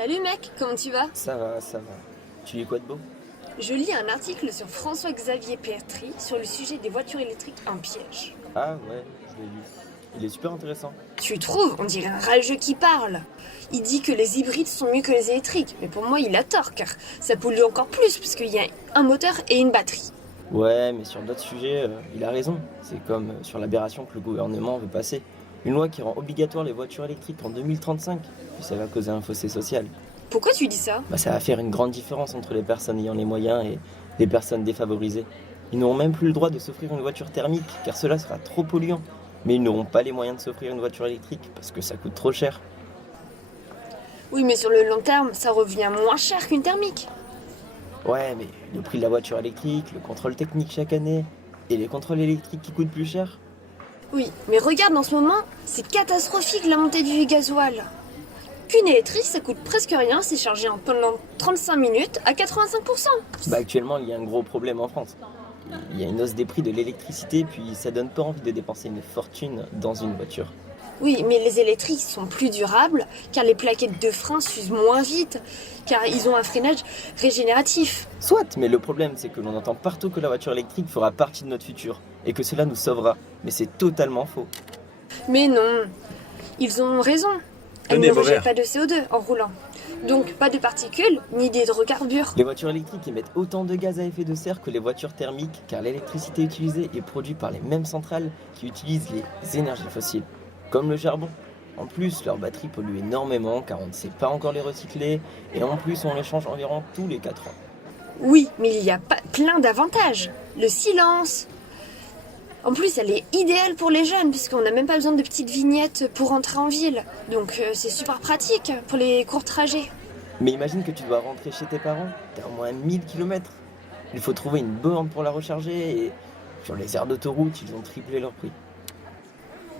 Salut mec, comment tu vas? Ça va, ça va. Tu lis quoi de beau? Je lis un article sur François-Xavier Pertry sur le sujet des voitures électriques en piège. Ah ouais, je l'ai lu. Il est super intéressant. Tu trouves? On dirait un rageux qui parle. Il dit que les hybrides sont mieux que les électriques, mais pour moi il a tort car ça pollue encore plus puisqu'il y a un moteur et une batterie. Ouais, mais sur d'autres sujets, il a raison. C'est comme sur l'aberration que le gouvernement veut passer. Une loi qui rend obligatoire les voitures électriques en 2035. Puis ça va causer un fossé social. Pourquoi tu dis ça? Bah, ça va faire une grande différence entre les personnes ayant les moyens et les personnes défavorisées. Ils n'auront même plus le droit de s'offrir une voiture thermique car cela sera trop polluant. Mais ils n'auront pas les moyens de s'offrir une voiture électrique parce que ça coûte trop cher. Oui, mais sur le long terme, ça revient moins cher qu'une thermique. Ouais, mais le prix de la voiture électrique, le contrôle technique chaque année, et les contrôles électriques qui coûtent plus cher. Oui, mais regarde en ce moment, c'est catastrophique la montée du gasoil. Qu'une électrique, ça coûte presque rien, c'est chargé en pendant 35 minutes à 85%. Bah actuellement, il y a un gros problème en France. Il y a une hausse des prix de l'électricité, puis ça donne pas envie de dépenser une fortune dans une voiture. Oui, mais les électriques sont plus durables car les plaquettes de frein s'usent moins vite, car ils ont un freinage régénératif. Soit, mais le problème c'est que l'on entend partout que la voiture électrique fera partie de notre futur, et que cela nous sauvera. Mais c'est totalement faux. Mais non, ils ont raison. Elles Tenez ne vos rejettent verres. pas de CO2 en roulant. Donc pas de particules ni d'hydrocarbures. Les voitures électriques émettent autant de gaz à effet de serre que les voitures thermiques, car l'électricité utilisée est produite par les mêmes centrales qui utilisent les énergies fossiles, comme le charbon. En plus, leurs batteries polluent énormément car on ne sait pas encore les recycler, et en plus on les change environ tous les 4 ans. Oui, mais il y a plein d'avantages. Le silence. En plus, elle est idéale pour les jeunes puisqu'on n'a même pas besoin de petites vignettes pour rentrer en ville. Donc c'est super pratique pour les courts trajets. Mais imagine que tu dois rentrer chez tes parents, t'es à moins 1000 km. Il faut trouver une borne pour la recharger, et sur les aires d'autoroute, ils ont triplé leur prix.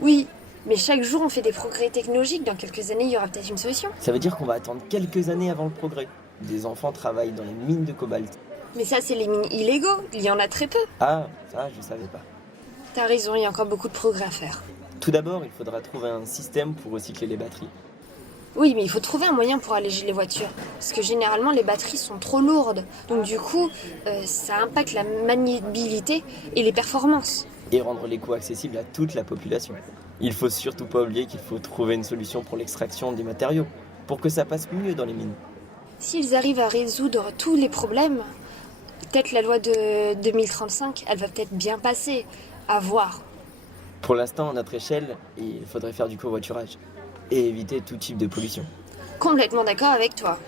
Oui, mais chaque jour on fait des progrès technologiques. Dans quelques années, il y aura peut-être une solution. Ça veut dire qu'on va attendre quelques années avant le progrès. Des enfants travaillent dans les mines de cobalt. Mais ça, c'est les mines illégaux. Il y en a très peu. Ah, ça je savais pas. T'as raison, il y a encore beaucoup de progrès à faire. Tout d'abord, il faudra trouver un système pour recycler les batteries. Oui, mais il faut trouver un moyen pour alléger les voitures. Parce que généralement, les batteries sont trop lourdes. Donc du coup, ça impacte la maniabilité et les performances. Et rendre les coûts accessibles à toute la population. Il faut surtout pas oublier qu'il faut trouver une solution pour l'extraction des matériaux, pour que ça passe mieux dans les mines. S'ils arrivent à résoudre tous les problèmes, peut-être la loi de 2035, elle va peut-être bien passer. À voir. Pour l'instant, à notre échelle, il faudrait faire du covoiturage et éviter tout type de pollution. Complètement d'accord avec toi.